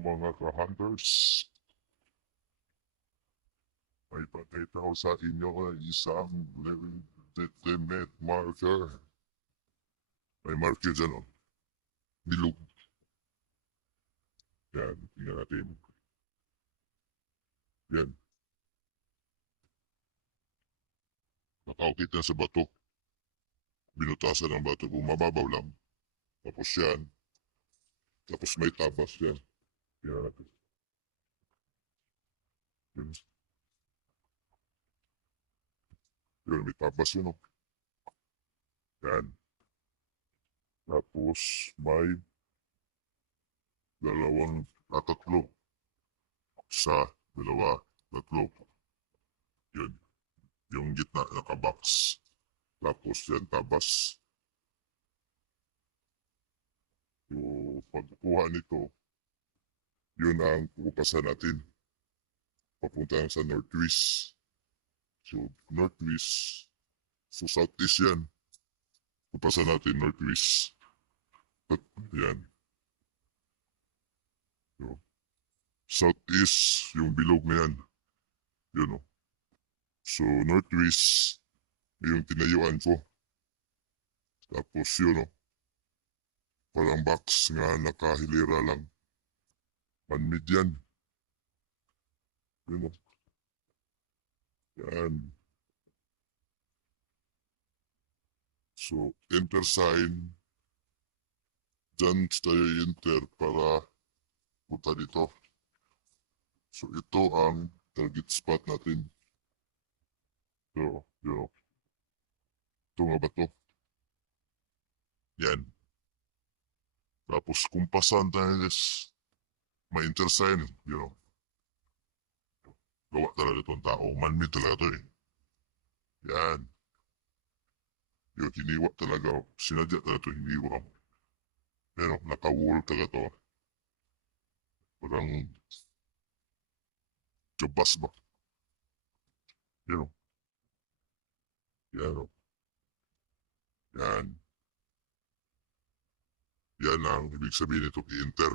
mga ka-hunters. May pakita ko sa inyo isang legitimate marker. May marker dyan, oh. Bilog. Yan, tingnan natin. Yan, nakaukit na sa bato. Binutasan ng bato, bumababaw lang. Tapos yan, tapos may tabas yan. Tingnan natin. Yan, yan may tabas yun, oh. Yan. Tapos may dalawang tatlo. Isa, dalawa, tatlo. Yan. Yung gitna nakabox. Tapos yan, tabas. So, pagkuha nito, yun ang pupupasan natin. Papunta sa northwest. So, northwest. So, southeast yan. Pupupasan natin northwest. At yan. So, southeast, yung bilog na yan. Yun, oh. So, northwest, yung tinayuan ko. Tapos yun, oh. Parang box nga nakahilera lang. Manmid yan. Yun, oh. Yan. So, enter sign. Diyan tayo enter para punta dito. So, ito ang target spot natin. So, yun, oh. Ito nga ba to? Yan. Tapos kumpasan tayo guys. May enter sign. Yun, oh. Gawa talaga itong tao. Manmid talaga to eh. Yan. Yun, hiniwa talaga. Oh. Sinadya talaga to, hiniwa. Yan, oh. Naka-wall talaga to. Parang jabas ba? Yan, oh. Yan, oh. Yan. Yan ang ibig sabihin nito, enter.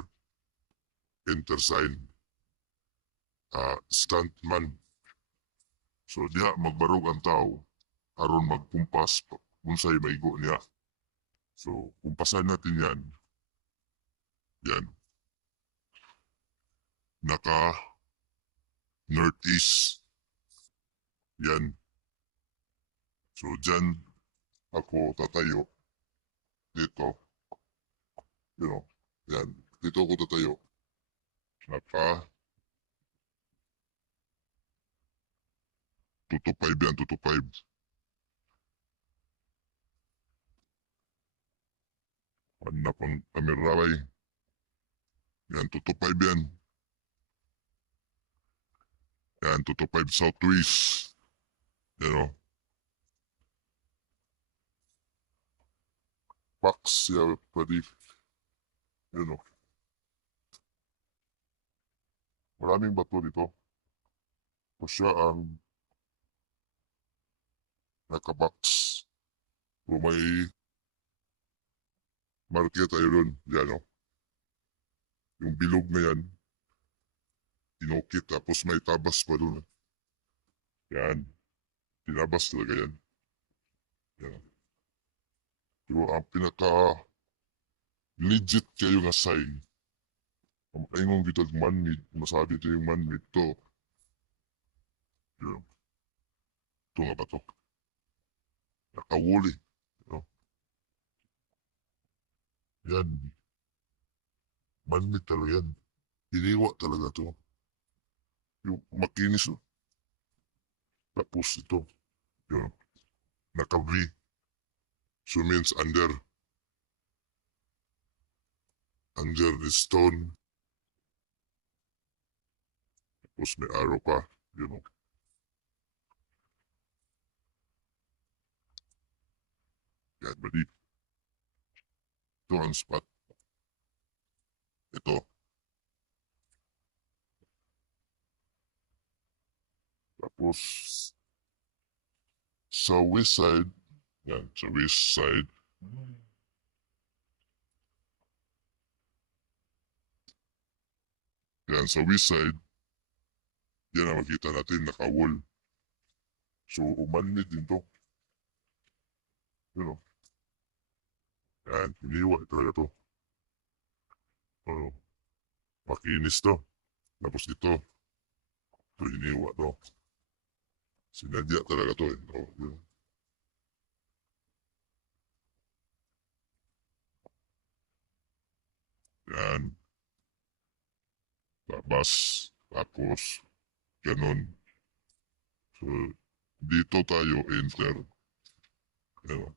Enter sign. Stuntman. So, diha magbarog ang tao aron magpumpas kung sa'y maigo niya. So, kumpasan natin yan. Yan. Naka northeast. Yan. So, dyan ako tatayo. Dito. You know. Yan. Dito ako tatayo. Naka 2 to 5 yan. 2 to 5. Hanap ang kameraway. Yan. 2 to 5 yan. Yan. 2 to 5 southwest. You know. Box. Yeah, pwede. You know. Maraming bato dito. O siya ang nakabox. So may market tayo doon. Yan, o. Yung bilog na yan. Tinukit. Tapos may tabas pa doon. Yan. Tinabas talaga yan. Yan. Pero ang pinaka legit kayo nga sign. Ang ingong kita man-made. Masabi ito yung man-made to. Yan. Ito nga ba to? Nakawuli. Yan. Man-made talaga yan. Hiniwa talaga to. Yung makinis. Oh. Tapos ito. Yun. Naka-V. So means under. Under the stone. Tapos may arrow pa. Yun. Yan, buddy. Ito ang spot. Ito. Tapos sa west side. Yan, sa west side. Yan sa west side, yan ang makita natin naka-wall. So, umanmid din to. Yun o. Yan, hiniwa talaga to. Ano, makinis to. Tapos ito hiniwa to. Sinadya talaga to eh. Oh, yun. Yan. Tabas. Tapos, ganun. So, dito tayo enter. Ano,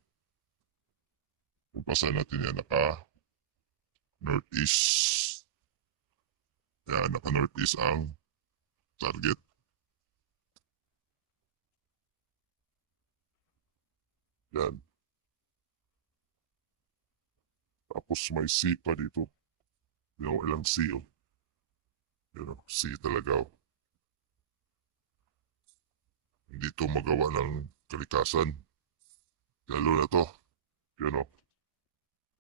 pupasa natin yan naka northeast. Yan, naka northeast ang target. Yan. Tapos may C pa dito. Yung ilang C oh. Yan oh, C talaga oh. Hindi to magawa ng kalikasan. Lalo na to. Yan oh.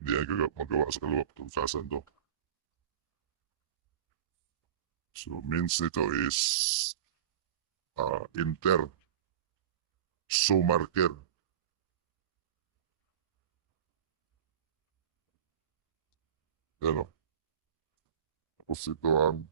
Hindi yan magawa sa kalikasan to. So means nito is inter. So marker. Yan oh. Tapos ito ang